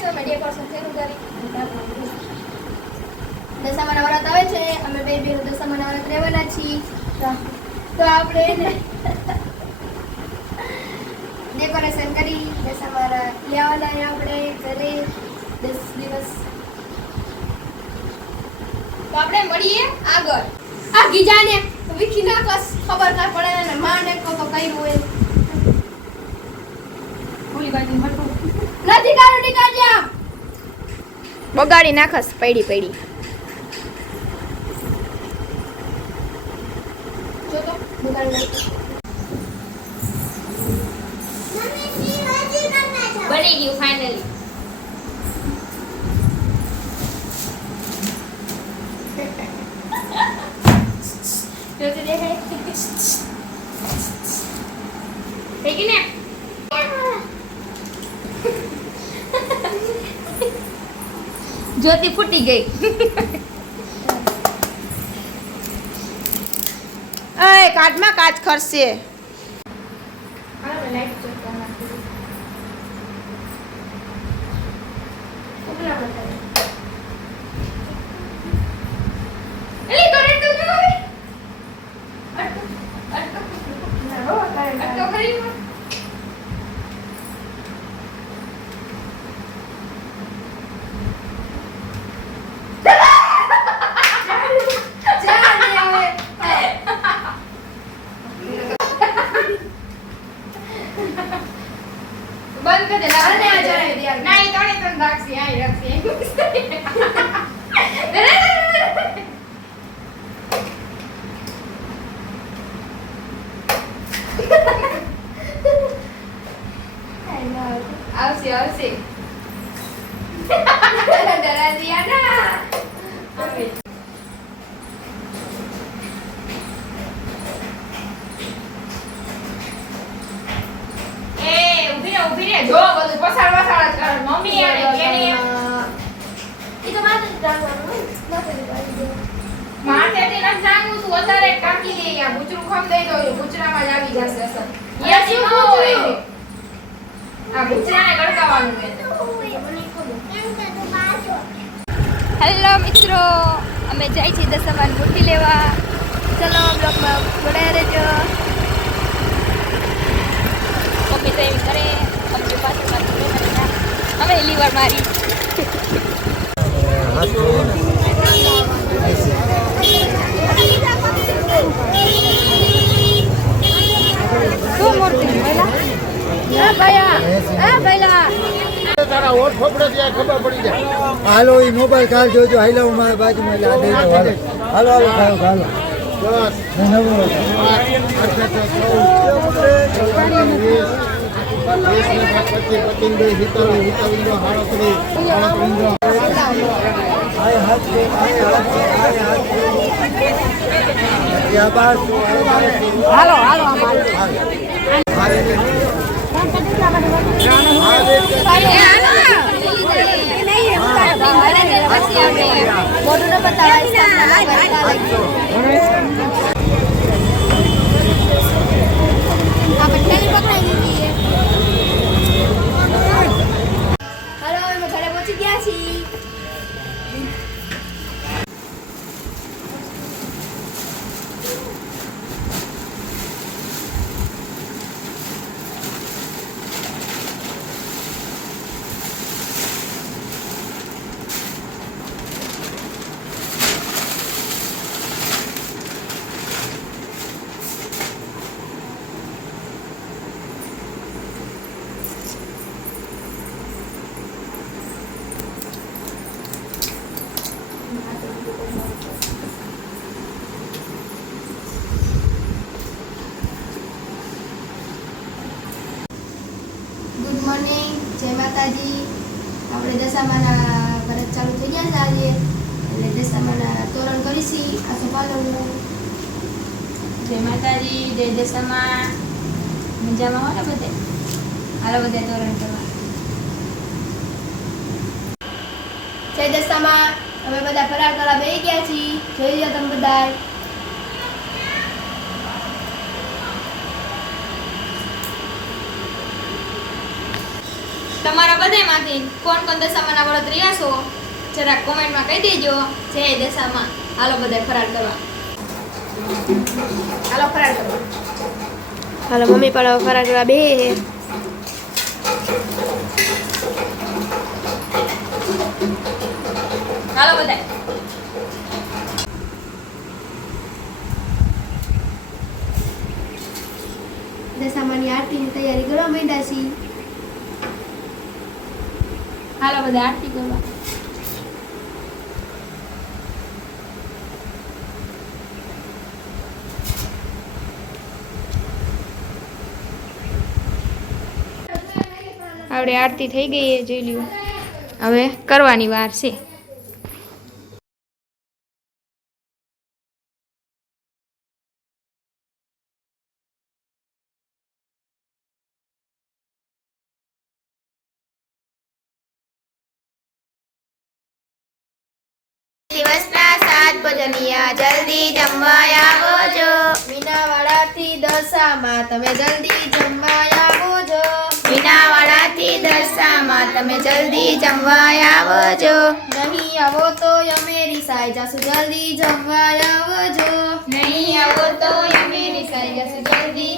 છો મેં ડેકોરેશન શરૂ કરી દશામાના વ્રત આવે છે અમે બે બેનો દશામાના વ્રત રહેવાના છીએ તો આપણે એને ડેકોરેશન કરી દશામાના લેવાના આપણે ઘરે 10 દિવસ તો આપણે મળીએ આગળ આ ગીજાને વિખી નાખસ ખબર ના પડે ને માને કો તો કઈ હોય ભૂલી ગઈ હટું નથી કાઢો ટીકાજ્યા બગાડી નાખસ પડી જો તો બગાડી નાખ બની ગયું ફાઇનલી જો તો દેખાય ठीक है ज्योति फूटी गई अरे काट में काच खरसे बंद कर दे ना आ जा रहे यार नहीं तो नहीं तो रखसी आई रखसी આવશે ડરા દિયા ના ઉભી રે જો બધું પસાર જ કર મમ્મી આને કેને ઈ તો વાત જ જાણવાનું નથી માથે તે ન જાણવું તું વધારે કાકી દે યા ગુચરું ખમ દઈ દો ગુચરામાં જ આવી જશે અસર યા સી નો હોય આ ગુચરાને ગડકાવાનું છે હેલો મિત્રો અમે જાય છે દશામાન મુઠ્ઠી લેવા ચલો બ્લોગમાં જોડાયા રહેજો મમ્મી તો એમ કરે મમ્મી પાછળ અમે લીવર મારી શું મૂર્તિ તારા ઓઠ ફોપડે ત્યાં ખબર પડી જાય હાલો ઈ મોબાઈલ કાઢ જોજો હાલો મારા બાજુમાં હાલો હાલો બસ મોર્નિંગ જય માતાજી આપણે દશામાના વ્રત ચાલુ થઈ ગયા છે આજે એટલે દશામાના તોરણ કરીશી આ સોપાલવનું જય માતાજી જય દશામાં મજામાં હો ને બધે હાલો બધે તોરણ કરવા જય દશામાં અમે બધા ફરાર કરવા બેસી ગયા છીએ જોઈ લો તમે બધા તમારા બધામાંથી કોણ કોણ દશામાના વ્રત રહ્યા છો જરા કોમેન્ટમાં કહી દેજો. જય દશામાં. હાલો બધા ફરાળ કરવા. હાલો ફરાળ કરવા. હાલો મમ્મી પણ ફરાળ કરવા બે. હાલો બધા. દશામાની આરતીની તૈયારી કરવા માંડ્યા છીએ. હાલો બધા આરતી કરવા. આપણે આરતી થઈ ગઈ એ જોઈ લ્યો. હવે કરવાની વાર છે. દિવસના 7 ભજનિયા જલ્દી જમવા આવજો. મીનાવાડાથી દશામાં તમે જલ્દી જમવા આવજો. મીનાવાડાથી દશામાં તમે જલ્દી જમવા આવજો. નહીં આવો તો અમે રિસાઈ જાશું જલ્દી જમવા આવજો. નહીં આવો તો અમે રિસાઈ જશું જલ્દી.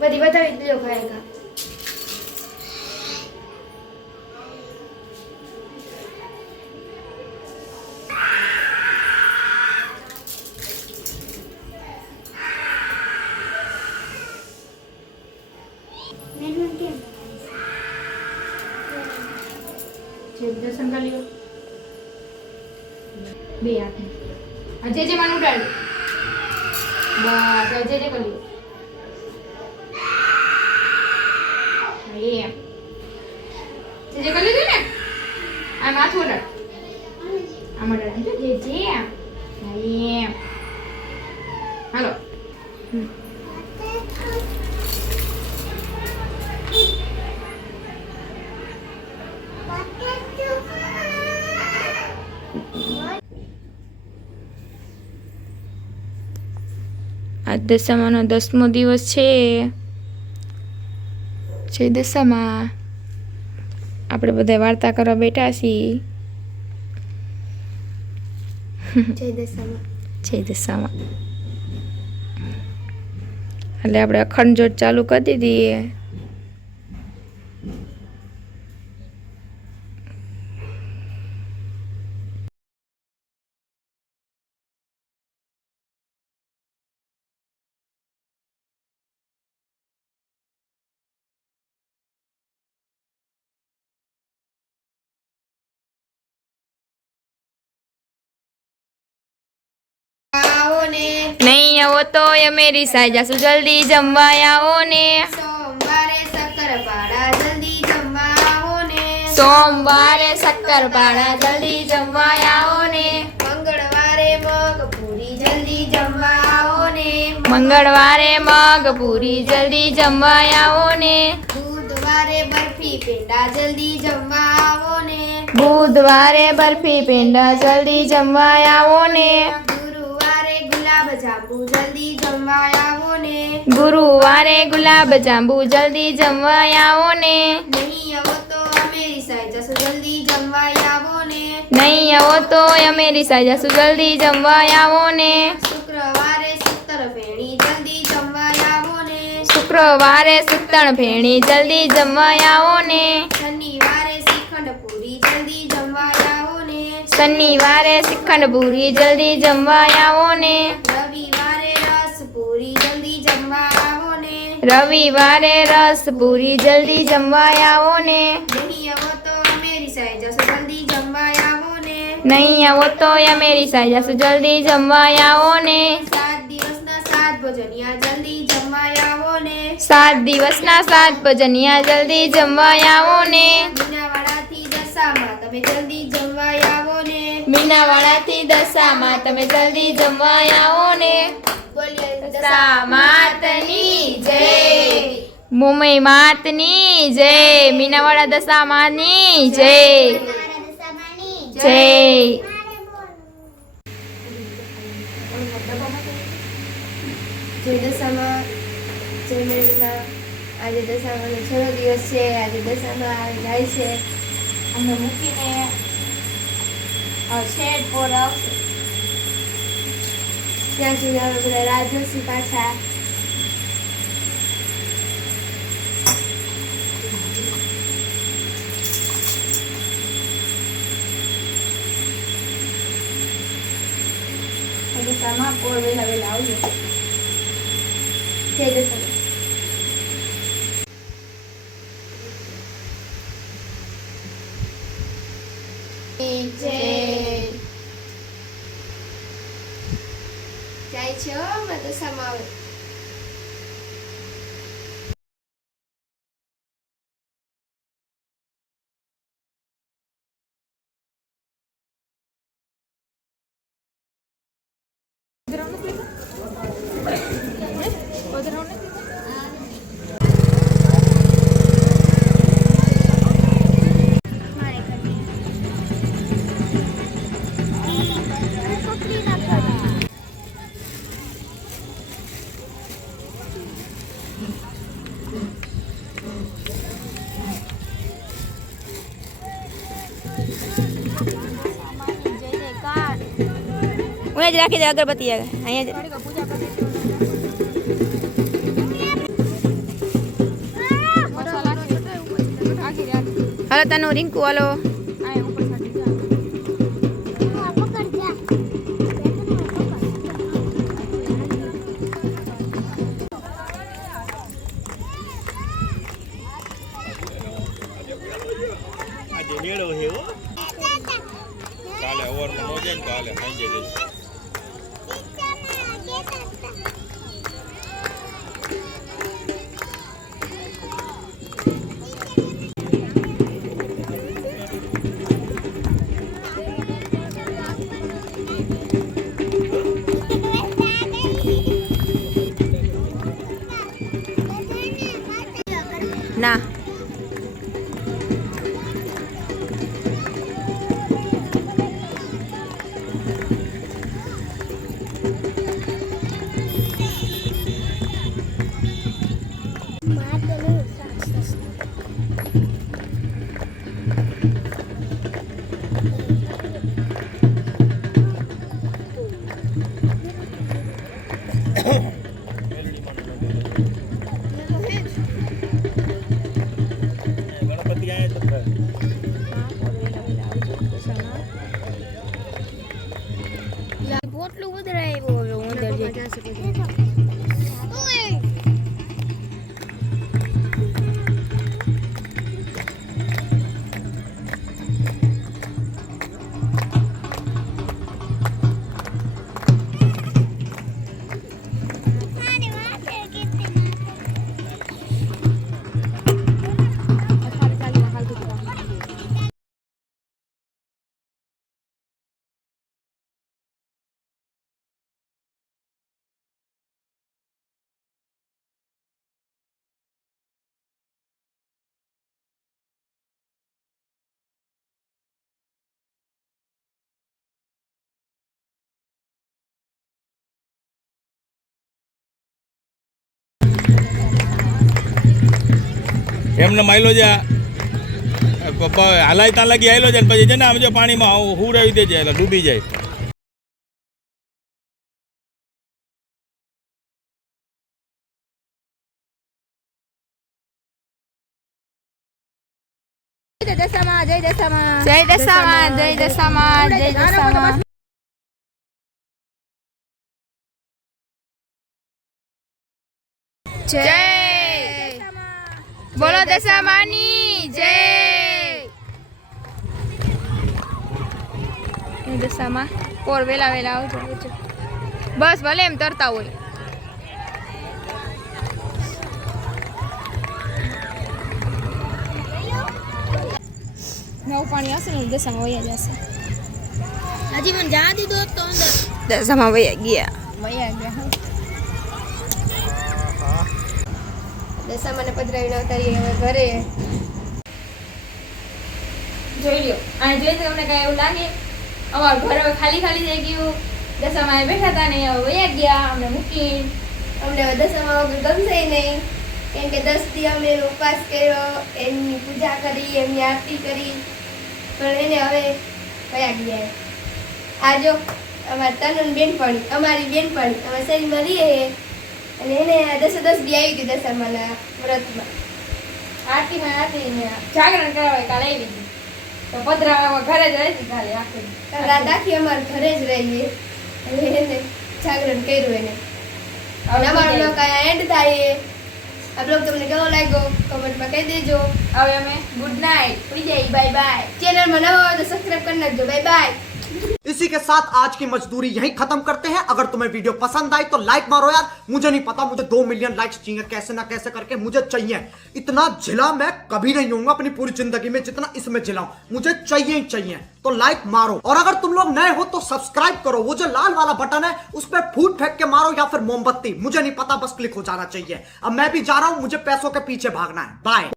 બધી બતાવી દેજો ખાયગા. દર્શન કરી લ્યો. બે હાથ અજય જે માનું ઉડાડ. બસ અજય જે કરી લ્યો. એમ જે કરી લીધું ને આ માથું ઉડાડ. આમ ઉડાડ જે જે એમ. હાલો. આજ દશામાનો 10મો દિવસ છે. જય દશામાં. આપણે બધા વાર્તા કરવા બેઠા છીએ. જય દશામાં. જય દશામાં. એટલે આપણે અખંડ જ્યોત ચાલુ કરી દીધી. આવો ને નહીં આવો તો અમે રિસાઈ જાશું જલ્દી જમવા આવો ને સોમવારે શક્કરપારા જલ્દી જમવા આવો ને સોમવારે શક્કરપારા જલ્દી જમવા આવો ને મંગળવારે મગ પૂરી જલ્દી જમવા આવો ને મંગળવારે મગ પૂરી જલ્દી જમવા આવો ને બુધવારે બરફી પેંડા જલ્દી જમવા આવો ને બુધવારે બરફી પેંડા જલ્દી જમવા આવો ને ગુરુવારે ગુલાબ જાંબુ જલ્દી જમવા આવો ને ગુરુવારે ગુલાબ જાંબુ જલ્દી જમવા આવો ને નહીં આવો તો અમે રિસાઈ જશું જલ્દી જમવા આવો ને નહીં આવો તો અમે રિસાઈ જશું જલ્દી જમવા આવો ને શુક્રવારે સૂતર ફેણી જલ્દી જમવા આવો ને શુક્રવારે સુતણ ફેણી જલ્દી જમવા આવો ને શનિવારે શ્રીખંડ પૂરી જલ્દી જમવા આવો ને શનિવારે શ્રીખંડ પૂરી જલ્દી જમવા આવો ને રવિવારે રસ પૂરી જલ્દી જમવા આવો ને રવિવારે રસ પૂરી જલ્દી જમવા આવો ને નહીં આવો તો અમે રિસાઈ જશું જલ્દી જમવા આવો ને નહીં આવો તો અમે રિસાઈ જશું જલ્દી જમવા આવો ને 7 દિવસના 7 ભોજનિયા જલ્દી જમવા આવો ને 7 દિવસના 7 ભજનિયા જલ્દી જમવા આવો ને મીનાવાડાથી દશામાં તમે જલ્દી જમવા આવો ને મીનાવાડાથી દશામાં તમે જલ્દી જમવા આવો ને બોલીએ દશા માતની જય મુંબઈ માતની જય મીનાવાડા દશા માની જય જય જય દશામાં જય મેળીમાં આજે દશામાનો છેલ્લો દિવસ છે આજે દશામાં આવી જાય છે અમે મૂકીને શેડ પર આવશે ત્યાં સુધી અમે બધા રાહ જોશું પાછા દશામાં પોર વહેલા વહેલા આવજો જય દશામાં જાય છે હો અમારા દશામાં આવે જ રાખી દે અગરબત્તી અહીંયા હાલો તનું રિંકુ હાલો મેળો છે હો કાલે ઓવરમાં નો જાય ને કાલે સાંજે જઈશ ના એમને માયલો જા હલાય ત્યાં લાગી આવેલો છે ને પછી છે ને આમ જો પાણીમાં હુરાવી દેજે એટલે ડૂબી જાય. જય દશામાં જય દશામાં જય દશામાં જય દશામાં જય દશામાં જય બોલો દશામાની જય દશામાં પોર વેલા વેલા આવજો બસ ભલે એમ તરતા હોય. નવું પાણી હશે ને દશામાં વયા જશે. હજી મને જા દીધો તો અંદર દશામાં વયા ગયા દશામાં પધરાવીને અવતારીએ હવે ઘરે. જોઈ લ્યો અને જોઈ તો તમને કઈ એવું લાગે અમારું ઘર હવે ખાલી ખાલી થઈ ગયું. દશામાં બેઠા હતા ને હવે વયા ગયા અમને મૂકીને. અમને હવે દશામાં વગર ગમશે નહીં કેમ કે 10 દી અમે એનો ઉપવાસ કર્યો, એમની પૂજા કરી, એમની આરતી કરી, પણ એને હવે વયા ગયા. આ જો અમારી તનુન બેનપણી, અમારી બેનપણી અમારા શરીરમાં રહીએ અને એને 10 દી આવી હતી દશામાના વ્રતમાં. આરતી ને જાગરણ કરાવે કાલે આવી હતી તો પધરાવા ઘરે જ રહી હતી કાલે આખી રાત આખી અમારે ઘરે જ રહીએ અને એને જાગરણ કર્યું એને. અને અમારો બ્લોગ અહીંયા એન્ડ થાય. આ બ્લોગ તમને કેવો લાગ્યો કમેન્ટમાં કહી દેજો. હવે અમે ગુડ નાઇટ ઉડી જઈએ. Bye bye. ચેનલમાં નવા હોય તો સબસ્ક્રાઇબ કરી નાખજો. Bye bye. इसी के साथ आज की मजदूरी यहीं खत्म करते हैं. अगर तुम्हें वीडियो पसंद आई तो लाइक मारो यार. मुझे नहीं पता, मुझे 2 मिलियन लाइक्स चाहिए कैसे ना कैसे करके मुझे चाहिए. इतना झिला मैं कभी नहीं होऊंगा अपनी पूरी जिंदगी में जितना इसमें झिला हूं. मुझे चाहिए ही चाहिए. तो लाइक मारो और अगर तुम लोग नए हो तो सब्सक्राइब करो. वो जो लाल वाला बटन है उस पर फूट फेंक के मारो या फिर मोमबत्ती, मुझे नहीं पता, बस क्लिक हो जाना चाहिए. अब मैं भी जा रहा हूं, मुझे पैसों के पीछे भागना है. बाय.